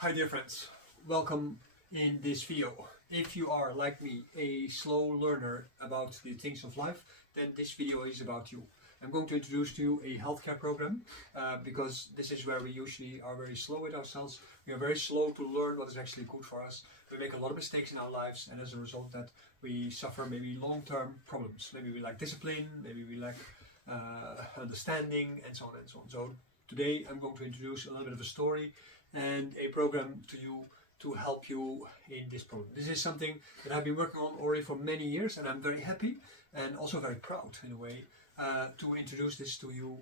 Hi dear friends, welcome in this video. If you are like me, a slow learner about the things of life, then this video is about you. I'm going to introduce to you a healthcare program because this is where we usually are very slow with ourselves. We are very slow to learn what is actually good for us. We make a lot of mistakes in our lives, and as a result that we suffer maybe long-term problems. Maybe we lack discipline, maybe we lack understanding, and so on and so on. So today I'm going to introduce a little bit of a story and a program to you to help you in this problem. This is something that I've been working on already for many years, and I'm very happy and also very proud in a way to introduce this to you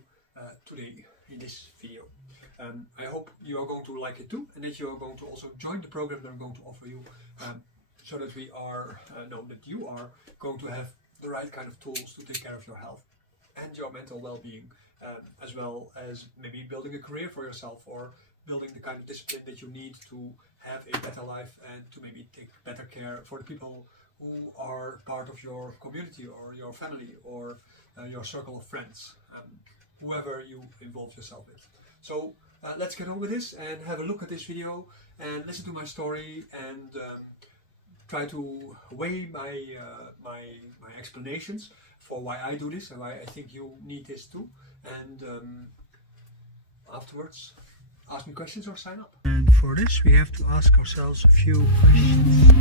today in this video. I hope you are going to like it too, and that you are going to also join the program that I'm going to offer you, so that we are that you are going to have the right kind of tools to take care of your health and your mental well-being, as well as maybe building a career for yourself or building the kind of discipline that you need to have a better life and to maybe take better care for the people who are part of your community or your family or your circle of friends, whoever you involve yourself with. So let's get on with this and have a look at this video and listen to my story and try to weigh my explanations for why I do this and why I think you need this too. And afterwards, ask me questions or sign up. And for this we have to ask ourselves a few questions.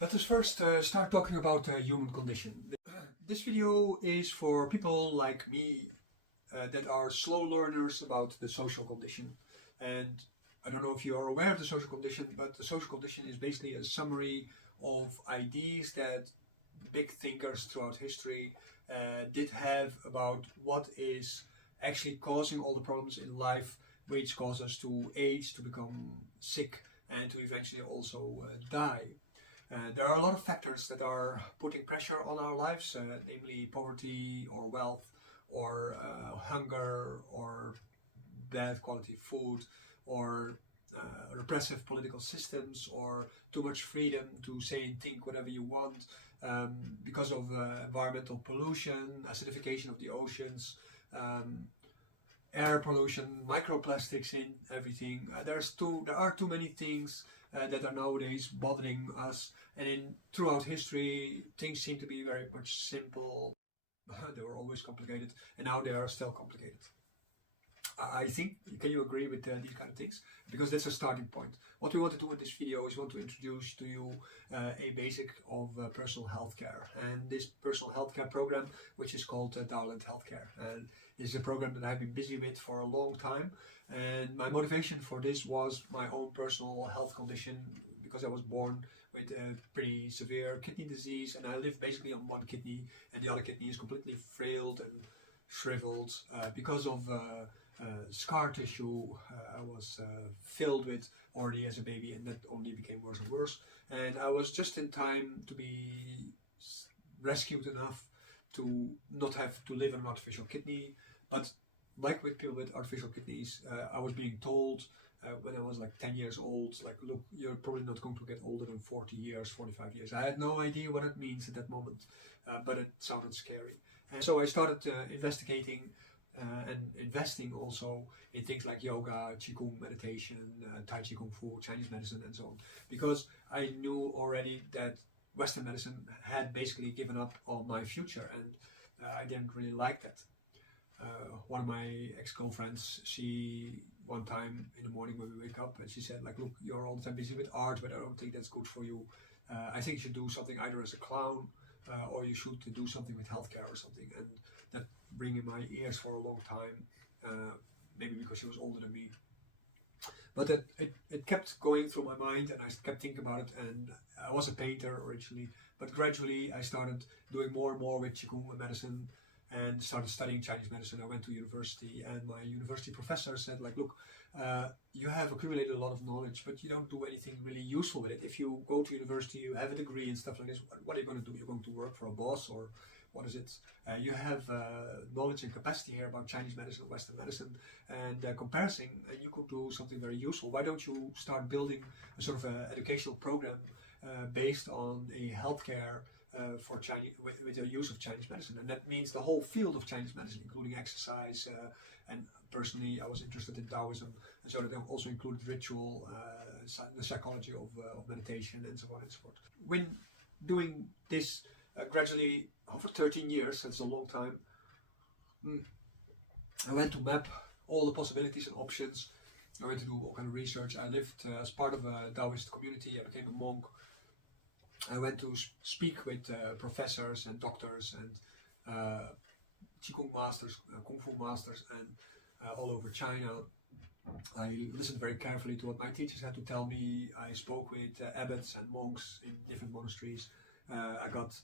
Let us first start talking about the human condition. This video is for people like me that are slow learners about the social condition. And I don't know if you are aware of the social condition, but the social condition is basically a summary of ideas that big thinkers throughout history did have about what is actually causing all the problems in life, which cause us to age, to become sick, and to eventually also die. There are a lot of factors that are putting pressure on our lives, namely poverty or wealth or hunger or bad quality food or repressive political systems or too much freedom to say and think whatever you want, because of environmental pollution, acidification of the oceans, air pollution, microplastics in everything. There are too many things that are nowadays bothering us, and throughout history things seem to be very much simple. They were always complicated, and now they are still complicated. I think, can you agree with these kind of things? Because that's a starting point. What we want to do in this video is we want to introduce to you a basic of personal health care. And this personal health care program, which is called Darland Healthcare. And this is a program that I've been busy with for a long time. And my motivation for this was my own personal health condition, because I was born with a pretty severe kidney disease, and I live basically on one kidney, and the other kidney is completely frailed and shriveled because of scar tissue I was filled with already as a baby, and that only became worse and worse. And I was just in time to be rescued enough to not have to live on an artificial kidney. But like with people with artificial kidneys, I was being told when I was like 10 years old, like, look, you're probably not going to get older than 40 years, 45 years. I had no idea what it means at that moment, but it sounded scary. And so I started investigating and investing also in things like yoga, qigong meditation, tai chi kung fu, Chinese medicine, and so on, because I knew already that Western medicine had basically given up on my future, and I didn't really like that. One of my ex-girlfriends, she one time in the morning when we wake up, and she said, like, look, you're all the time busy with art, but I don't think that's good for you. I think you should do something either as a clown or you should do something with healthcare or something. And that rang in my ears for a long time, maybe because she was older than me. But it kept going through my mind, and I kept thinking about it. And I was a painter originally, but gradually I started doing more and more with qigong and medicine, and started studying Chinese medicine. I went to university, and my university professor said, like, look, you have accumulated a lot of knowledge, but you don't do anything really useful with it. If you go to university, you have a degree and stuff like this, what are you going to do? You're going to work for a boss, or what is it? You have knowledge and capacity here about Chinese medicine, Western medicine, and comparison, and you could do something very useful. Why don't you start building a sort of educational program based on a healthcare for Chinese, with the use of Chinese medicine? And that means the whole field of Chinese medicine, including exercise, and personally I was interested in Taoism, and so that also included ritual, the psychology of meditation, and so on and so forth. When doing this gradually over 13 years, that's a long time, I went to map all the possibilities and options. I went to do all kind of research. I lived as part of a Taoist community. I became a monk. I went to speak with professors and doctors and Qigong masters, Kung Fu masters, and all over China. I listened very carefully to what my teachers had to tell me. I spoke with abbots and monks in different monasteries. I got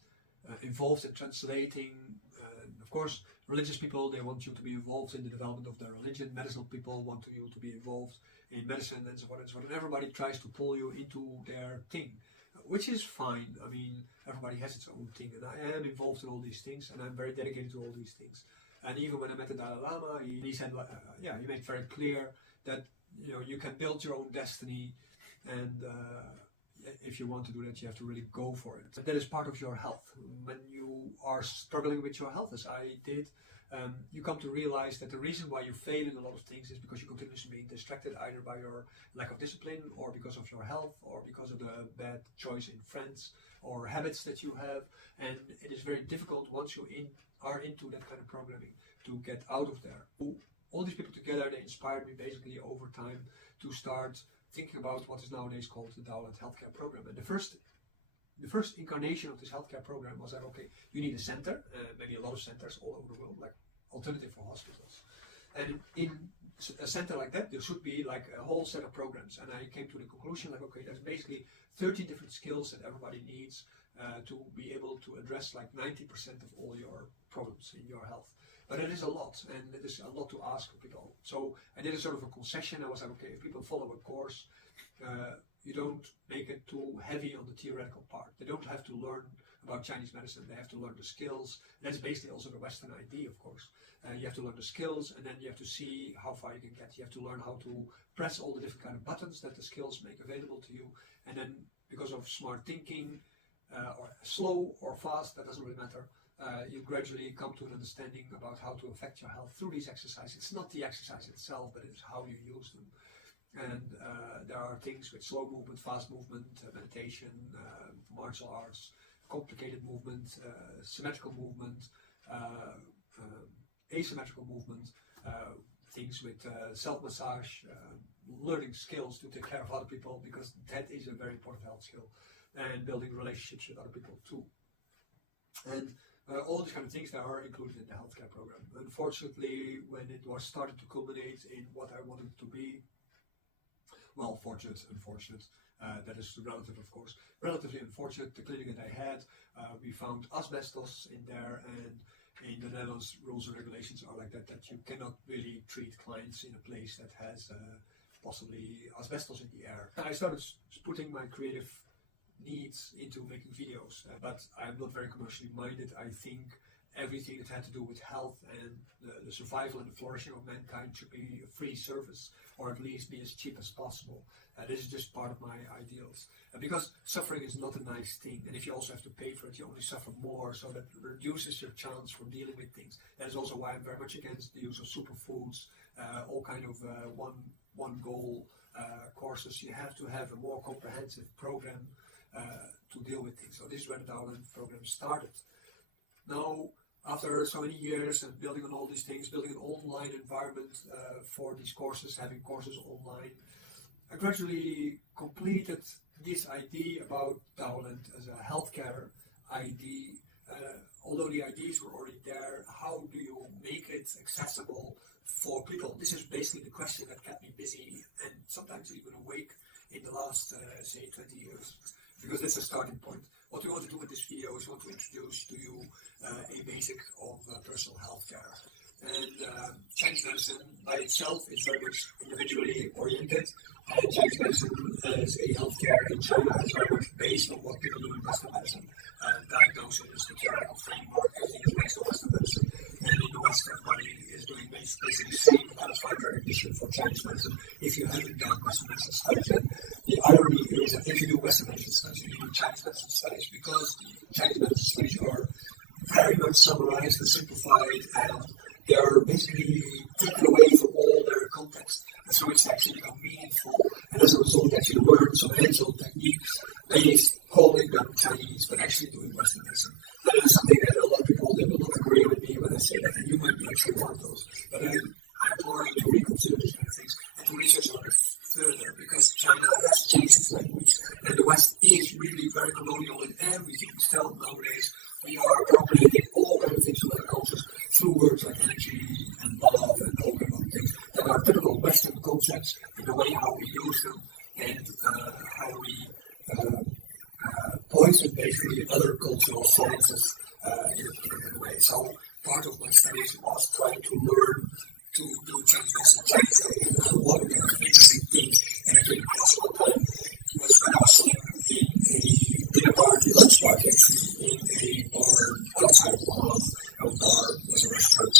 involved in translating. Of course, religious people, they want you to be involved in the development of their religion. Medicinal people want you to be involved in medicine, and so on and so on. And everybody tries to pull you into their thing, which is fine. I mean, everybody has its own thing, and I am involved in all these things, and I'm very dedicated to all these things. And even when I met the Dalai Lama, he said, yeah, he made very clear that, you know, you can build your own destiny, and if you want to do that, you have to really go for it. And that is part of your health. When you are struggling with your health, as I did, you come to realize that the reason why you fail in a lot of things is because you continuously being distracted, either by your lack of discipline, or because of your health, or because of the bad choice in friends or habits that you have. And it is very difficult once you are into that kind of programming to get out of there. All these people together, they inspired me basically over time to start thinking about what is nowadays called the Daoland Healthcare Program. And the first incarnation of this healthcare program was that, okay, you need a center, maybe a lot of centers all over the world, like alternative for hospitals. And in a center like that, there should be like a whole set of programs. And I came to the conclusion, like, okay, there's basically 13 different skills that everybody needs to be able to address like 90% of all your problems in your health. But it is a lot, and it is a lot to ask of people. So I did a sort of a concession. I was like, okay, if people follow a course, you don't make it too heavy on the theoretical part. They don't have to learn about Chinese medicine. They have to learn the skills. And that's basically also the Western idea, of course. You have to learn the skills, and then you have to see how far you can get. You have to learn how to press all the different kind of buttons that the skills make available to you. And then, because of smart thinking, or slow or fast, that doesn't really matter. You gradually come to an understanding about how to affect your health through these exercises. It's not the exercise itself, but it's how you use them. And there are things with slow movement, fast movement, meditation, martial arts, complicated movement, symmetrical movement, asymmetrical movement, things with self-massage, learning skills to take care of other people, because that is a very important health skill, and building relationships with other people too. And all these kind of things that are included in the healthcare program. Unfortunately, when it was started to culminate in what I wanted it to be, well, fortunate, unfortunate, that is relative, of course. Relatively unfortunate, the clinic that I had, we found asbestos in there, and in the Netherlands, rules and regulations are like that, that you cannot really treat clients in a place that has possibly asbestos in the air. I started putting my creative needs into making videos, but I'm not very commercially minded. I think everything that had to do with health and the survival and the flourishing of mankind should be a free service, or at least be as cheap as possible. This is just part of my ideals, because suffering is not a nice thing, and if you also have to pay for it, you only suffer more, so that reduces your chance for dealing with things. That is also why I'm very much against the use of superfoods, all kind of one goal courses. You have to have a more comprehensive program to deal with things. So this is where the Daoland program started. Now, after so many years and building on all these things, building an online environment for these courses, having courses online, I gradually completed this idea about Daoland as a healthcare idea. Although the ideas were already there, how do you make it accessible for people? This is basically the question that kept me busy and sometimes even awake in the last, say, 20 years. because that's a starting point. What we want to do with this video is want to introduce to you a basic of personal health care. And Chinese medicine by itself is very much individually oriented. And Chinese medicine as a healthcare in China is very much based on what people do in Western medicine. Diagnosis, the theoretical framework, everything is based on Western medicine. And in the West, everybody is doing basically the same kind of fine recognition for Chinese medicine if you haven't done Western medicine studies. And the irony is that if you do Western medicine studies, you do Chinese medicine studies, because the Chinese medicine studies are very much summarized and simplified, and they are basically taken away from all their context. And so it's actually become meaningful, and as a result, actually learn some hands-on techniques based calling them Chinese, but actually doing Western medicine. That is something that a lot of people, they will not agree with me when I say that, and you might be actually one of those. But I implore you to reconsider these kind of things and to research on it further, because China has changed its language, and the West is really very colonial in everything we tell nowadays. We are appropriating all kinds of things from other cultures through words like energy and love and all kinds of things that are typical Western concepts in the way how we use them and how we poison basically other cultural sciences in a particular way. So part of my studies was trying to learn to do Chinese medicine Chinese. And one of the interesting things, and I couldn't pass all the time, was when I was sitting in a dinner party, lunch party actually, in a bar outside of Wuhan. A bar was a restaurant.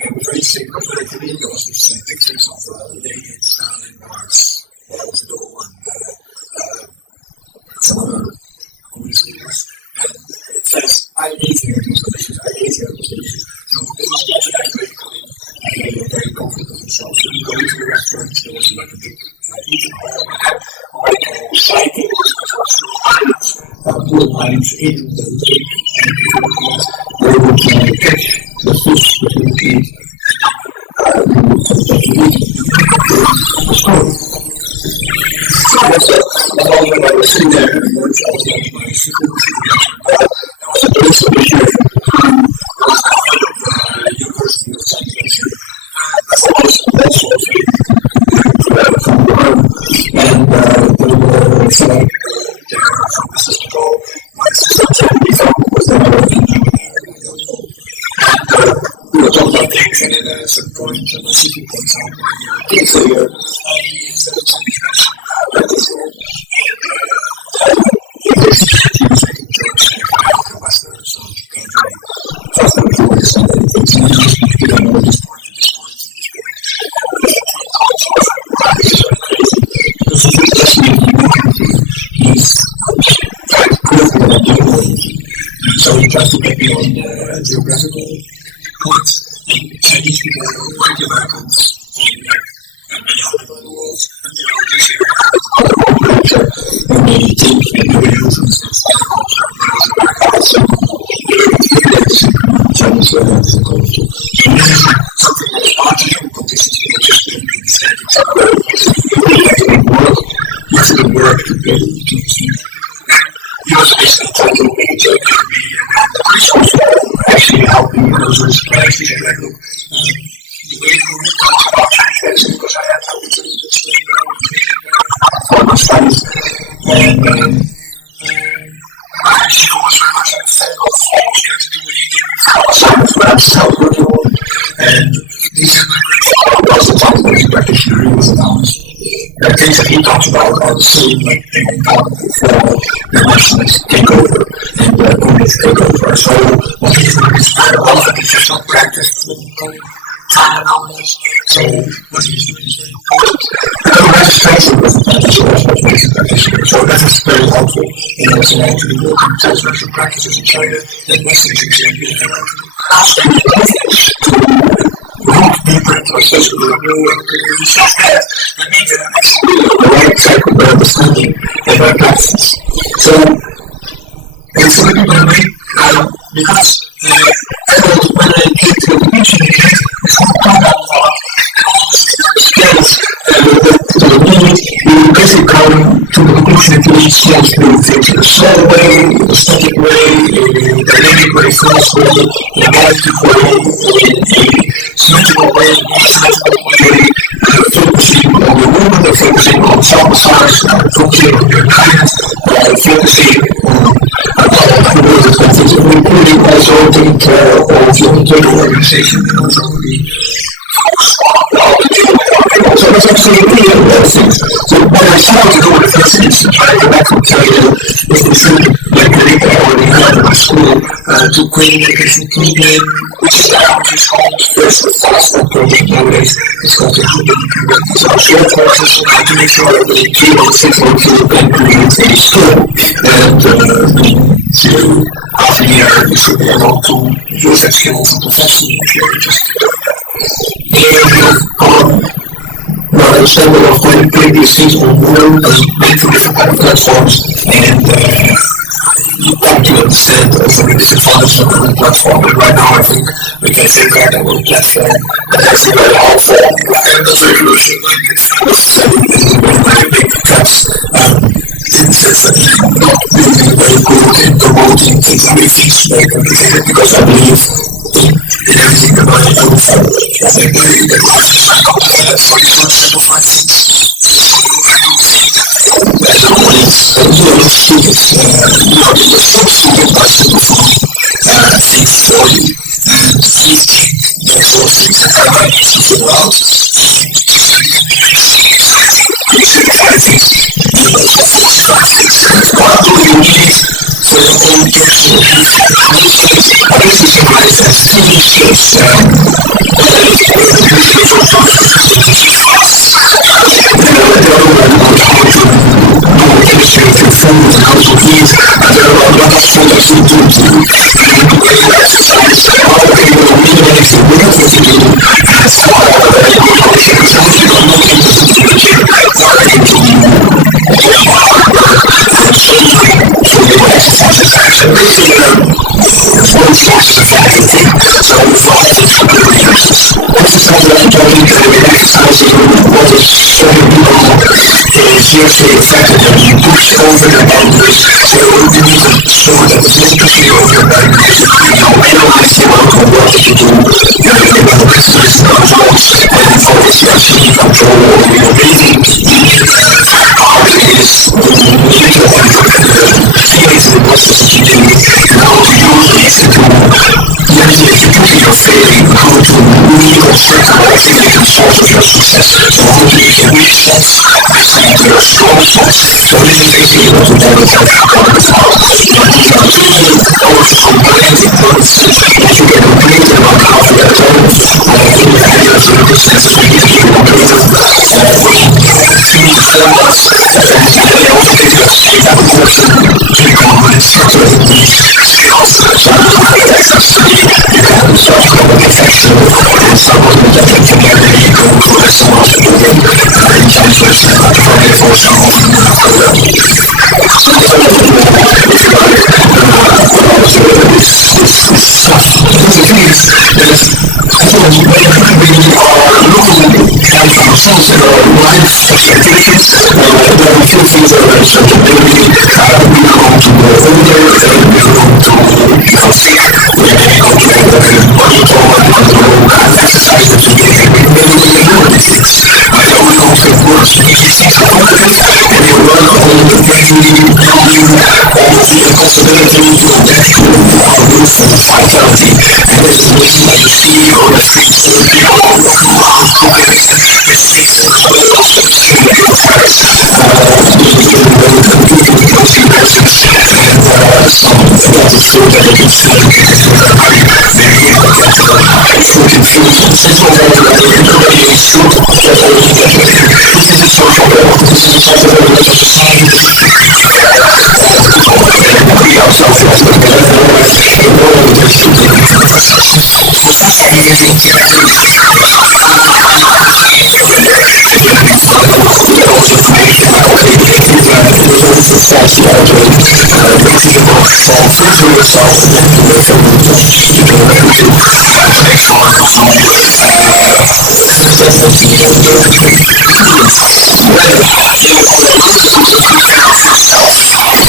And it was very interesting because when I came in, there was these pictures of Lenin, Stalin, Marx, Mao Zedong, and some other communist leaders. And it says, I ate here, it was delicious, I ate here, it was delicious. So this was the actually very coming, and they were very confident of themselves. So you go into the restaurant, there was like a big eating hall, like a side table, blue lines in the lake, and they would catch the fish that you would eat. So that's a moment when I was sitting there having lunch, I was having my super I was a very sort of here from the University of Chinese Medicine. That's also from Wuhan. And there were some there from the system. My sister Chinese was there working and we were talking about things, and at a certain point, my sister points out my kids are here, and he is a Chinese medicine practitioner, and he was making jokes about the Westerners, so he came to me. First, I was always saying that it's easy to get on this point, and this point, and this point. Because if it's just me, he's trying to prove that I'm doing it. So he tries to get me on geographical points, and Chinese people, like Americans, and many other people in the world, and they all just hear other culture, and they think that nobody else understands their culture, because Americans Chinese language and culture. So this is something that is not human conditions, people just don't understand each other. You have to work to be able to understand. He was basically trying to make a joke for me, and the police was actually helping me. I was really surprised. He said, like, look, the way you talk about Chinese medicine, because I had the opportunity to explain all my studies, and she was very much in the sense of I was going to do anything outside of what I'm still working on, and these are my great was the Chinese medicine practitioner. He was an honest. The things that he talked about are the same like they were done before the nationalist takeover and the communist takeover. So what he's doing is very relevant. It's just not practiced in China nowadays. So what he's doing is very important. And the registration was the medicine practitioner. So that is very helpful in also actually working Chinese medicine practices in China and Western European and root deeper into a social research path, that means that I'm actually the right type of understanding of my practices. So, it's a little bit way, because when I came to the conclusion again, this whole program of all these skills that we need, we basically come to the conclusion that these skills do things in a slow way, in a static way, in a dynamic way, fast way, in a active way, in a symmetrical way, asymmetrical way, focusing on the movement, focusing on self-massage, focusing on your diet, focusing on including also taking care of your internal organization and also so that's actually really a lot of things. So what I started to do with the first is to try to go back and tell you if the food like the people already had in school to clean cleaning, which is now which is called first the fast food program nowadays. It's called how you can get these are short courses on how to make sure that the table sits on food and create a school. And to half a year you should be able to use that skill professionally if you're interested. Well, I spent a lot of time putting these things on board, made for different kind of platforms, and you come to understand also the disadvantages of every platform. And right now, I think we can figure out a platform that has a very helpful and not regulation, like it's very big cuts. It's not really very good in promoting things like feedback and things like that, because I believe in everything that I do for I think that life is very complicated for you to simplify things. As always, the students, the first student by simplifying things for you. And anything that those things that everybody needs to figure out, you simplify things, you also falsify things. What do you need for your own personal benefit? I guess you summarize as three skills. Chemistry through food and how to eat, and there are a lot of food that you do and the way you exercise, how to be able to minimize the work that you do, and so on. You don't look into the future, or into and changing for your exercises. And basically, one source of everything. So five different reasons. Exercise that I'm talking exercising what is showing people is usually the fact that you push over your boundaries. So you need to show that this is pushing over your boundaries. Analyze the amount of work that you do. You're going to business controls and focus to actually control your breathing technique. How it is little activating the muscles that you do. And how to use these to manipulate the cooking of failing, how to reconstruct and activate the source of your success. So how to use your weak spots and see your strong spots. So this is basically what we're going to talk about. But these are really powerful branding purposes that you can repeat about how to get home. I think that is a business that you can repeat. You need formats and they also give you a stable person to become an instructor in these skills. So you can start from a professional and someone that can community go to a someone to do it and transfers to try for someone. The thing is that when we are looking at ourselves and our life expectations, there are a few things that are sustainability. We come to grow older, we come to become sick, we come to end up in body trauma, we come to exercise that we get, we really ignore these things. I always go to work, these things are positive, and you work on the bravery, building all of the possibility, your natural roof and vitality, and this is the reason that you see on the streets of people walking around cooking, it's things that are also extremely complex. And some of the food that you can see food and food and central everybody is food this is a social level, this is a social level of society. Everybody else out there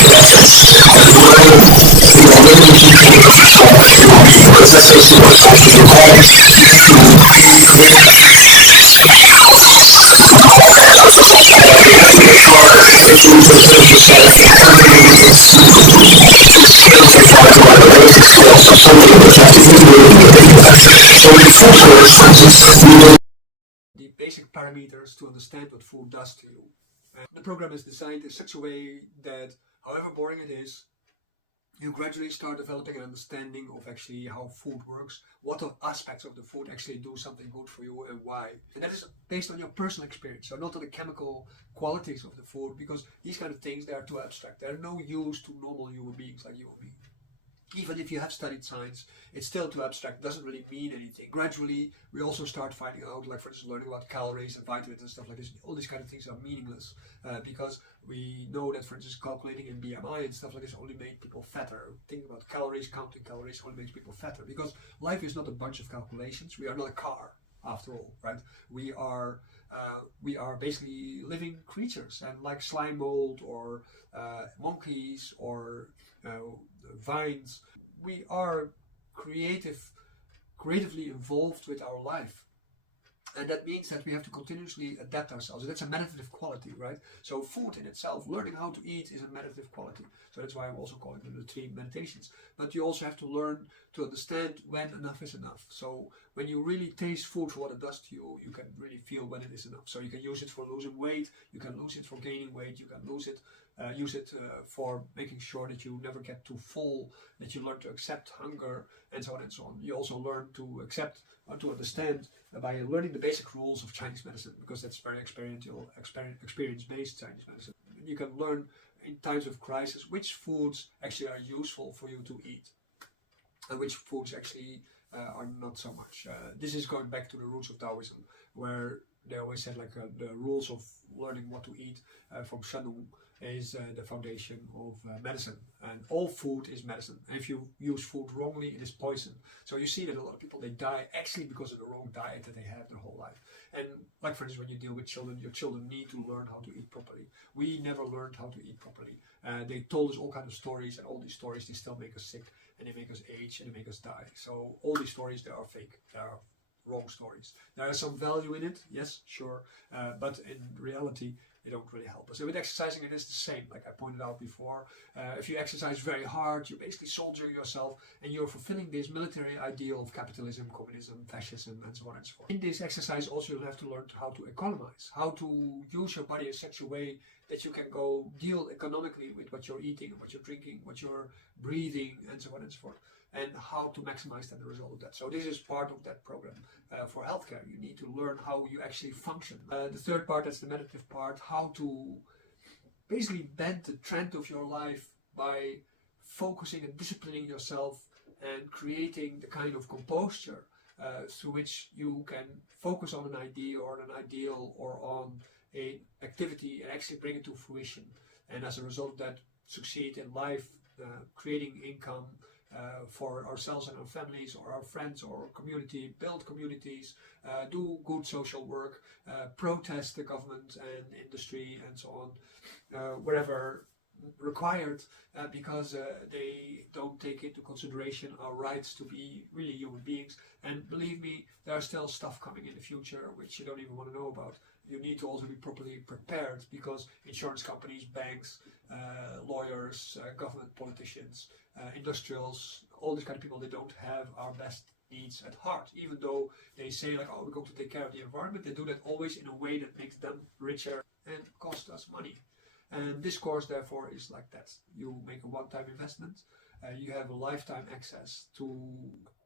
is looking at the world and knowing that you can be further yourself and then you work from the you do everything excellent food preparation side, it's skills are far more related skills, so something that you have to integrate in your life. So in food correspondences, we will the basic parameters to understand what food does to you. And the program is designed in such a way that, however boring it is, you gradually start developing an understanding of actually how food works, what aspects of the food actually do something good for you and why. And that is based on your personal experience, so not on the chemical qualities of the food, because these kind of things, they are too abstract. They're no use to normal human beings like you and me. Even if you have studied science, it's still too abstract, it doesn't really mean anything. Gradually, we also start finding out, like for instance, learning about calories and vitamins and stuff like this. All these kind of things are meaningless because we know that, for instance, calculating in BMI and stuff like this only made people fatter. Thinking about calories, counting calories only makes people fatter, because life is not a bunch of calculations. We are not a car, after all, right? We are basically living creatures, and like slime mold or monkeys or vines, we are creatively involved with our life. And that means that we have to continuously adapt ourselves. That's a meditative quality, right? So food in itself, learning how to eat, is a meditative quality. So that's why I'm also calling them the 3 meditations. But you also have to learn to understand when enough is enough. So when you really taste food for what it does to you, you can really feel when it is enough. So you can use it for losing weight, you can use it for gaining weight, you can use it for making sure that you never get too full, that you learn to accept hunger, and so on and so on. You also learn to accept or to understand by learning the basic rules of Chinese medicine, because that's very experience-based Chinese medicine. You can learn in times of crisis which foods actually are useful for you to eat and which foods actually are not so much. This is going back to the roots of Taoism, where they always said like the rules of learning what to eat from Shannon is the foundation of medicine, and all food is medicine. And if you use food wrongly, it is poison. So you see that a lot of people, they die actually because of the wrong diet that they have their whole life. And like for instance, when you deal with children, your children need to learn how to eat properly. We never learned how to eat properly. They told us all kinds of stories, and all these stories, they still make us sick, and they make us age, and they make us die. So all these stories, they are fake. They are wrong stories. There is some value in it, yes, sure, but in reality, they don't really help us. And with exercising, it is the same. Like I pointed out before, if you exercise very hard, you're basically soldiering yourself, and you're fulfilling this military ideal of capitalism, communism, fascism, and so on and so forth. In this exercise, also you'll have to learn how to economize, how to use your body in such a way that you can go deal economically with what you're eating, what you're drinking, what you're breathing, and so on and so forth, and how to maximize that, the result of that. So this is part of that program for healthcare. You need to learn how you actually function. The third part, that's the meditative part, how to basically bend the trend of your life by focusing and disciplining yourself and creating the kind of composure through which you can focus on an idea or an ideal or on an activity and actually bring it to fruition. And as a result of that, succeed in life, creating income, for ourselves and our families or our friends or our community, build communities, do good social work, protest the government and industry and so on, wherever required, because they don't take into consideration our rights to be really human beings. And believe me, there's still stuff coming in the future which you don't even want to know about. You need to also be properly prepared, because insurance companies, banks, lawyers, government politicians, industrials, all these kind of people, they don't have our best needs at heart. Even though they say like, oh, we're going to take care of the environment, they do that always in a way that makes them richer and cost us money. And this course, therefore, is like that. You make a one-time investment, you have a lifetime access to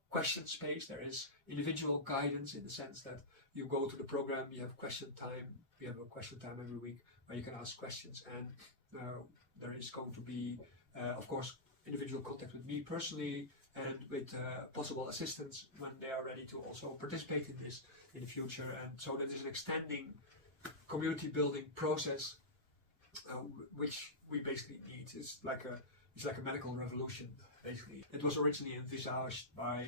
question space. There is individual guidance in the sense that you go to the program, you have question time. We have a question time every week where you can ask questions, and there is going to be, of course, individual contact with me personally and with possible assistants when they are ready to also participate in this in the future. And so that is an extending community building process, which we basically need. It's like a medical revolution, basically. It was originally envisaged by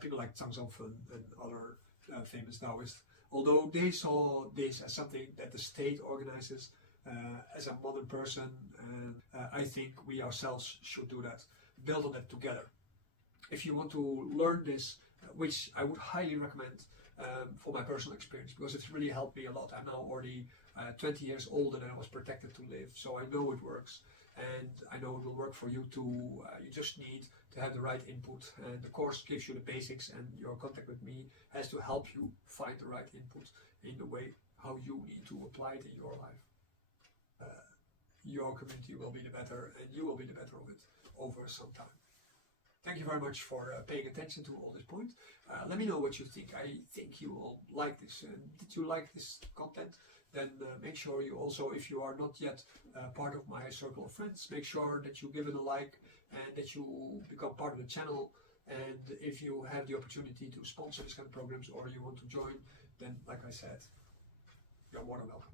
people like Zhang Zongfen and other famous Taoists, although they saw this as something that the state organizes as a modern person, and I think we ourselves should do that, build on that together. If you want to learn this, which I would highly recommend for my personal experience, because it's really helped me a lot. I'm now already 20 years older than I was protected to live, so I know it works, and I know it will work for you too. You just need to have the right input, and the course gives you the basics, and your contact with me has to help you find the right input in the way how you need to apply it in your life. Your community will be the better, and you will be the better of it over some time. Thank you very much for paying attention to all this point. Let me know what you think. I think you will like this. Did you like this content? Then make sure you also, if you are not yet part of my circle of friends, make sure that you give it a like and that you become part of the channel. And if you have the opportunity to sponsor this kind of programs or you want to join, then like I said, you're more than welcome.